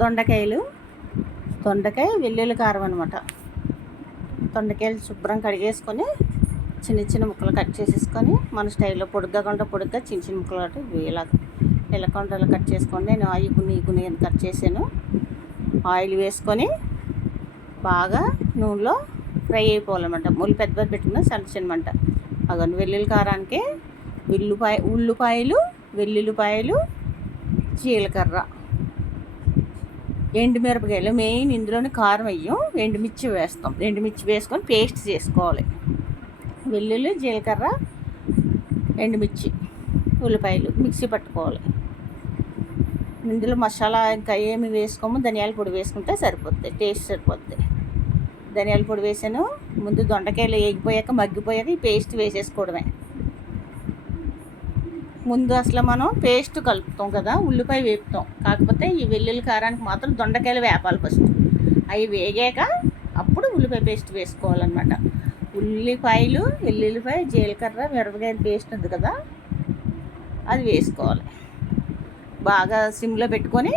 దొండకాయ వెల్లుల్లి కారం అనమాట. దొండకాయలు శుభ్రం కడిగేసుకొని చిన్న చిన్న ముక్కలు కట్ చేసేసుకొని మన స్టైల్లో పొడుగ్గా చిన్న చిన్న ముక్కలు కట్టి ఇలా కట్ చేసుకోండి. నేను ఈ కొన్ని కట్ చేశాను. ఆయిల్ వేసుకొని బాగా నూనెలో ఫ్రై అయిపోవాలన్నమాట. పెద్ద పెట్టుకున్న చిన్న మంట. అగండి వెల్లుల్లి కారానికి ఉల్లిపాయలు, వెల్లుల్లిపాయలు, జీలకర్ర, ఎండుమిరపకాయలు మెయిన్. ఇందులోనే కారం వేయం, ఎండుమిర్చి వేస్తాం. ఎండుమిర్చి వేసుకొని పేస్ట్ చేసుకోవాలి. వెల్లుల్లి, జీలకర్ర, ఎండుమిర్చి, ఉల్లిపాయలు మిక్సీ పట్టుకోవాలి. ఇందులో మసాలా ఇంకా ఏమి వేసుకోము. ధనియాల పొడి వేసుకుంటే సరిపోద్ది, టేస్ట్ సరిపోద్ది. ధనియాల పొడి వేసాను. ముందు దొండకాయలు మగ్గిపోయాక ఈ పేస్ట్ వేసేసుకోవడమే. ముందు అసలు మనం పేస్ట్ కలుపుతాం కదా, ఉల్లిపాయ వేపుతాం. కాకపోతే ఈ వెల్లుల్లి కారానికి మాత్రం దొండకాయలు వేపాలి ఫస్ట్. అవి వేగాక అప్పుడు ఉల్లిపాయ పేస్ట్ వేసుకోవాలన్నమాట. ఉల్లిపాయలు, వెల్లుల్లిపాయ, జీలకర్ర, మిరపకాయల పేస్ట్ ఉంది కదా, అది వేసుకోవాలి. బాగా సిమ్లో పెట్టుకొని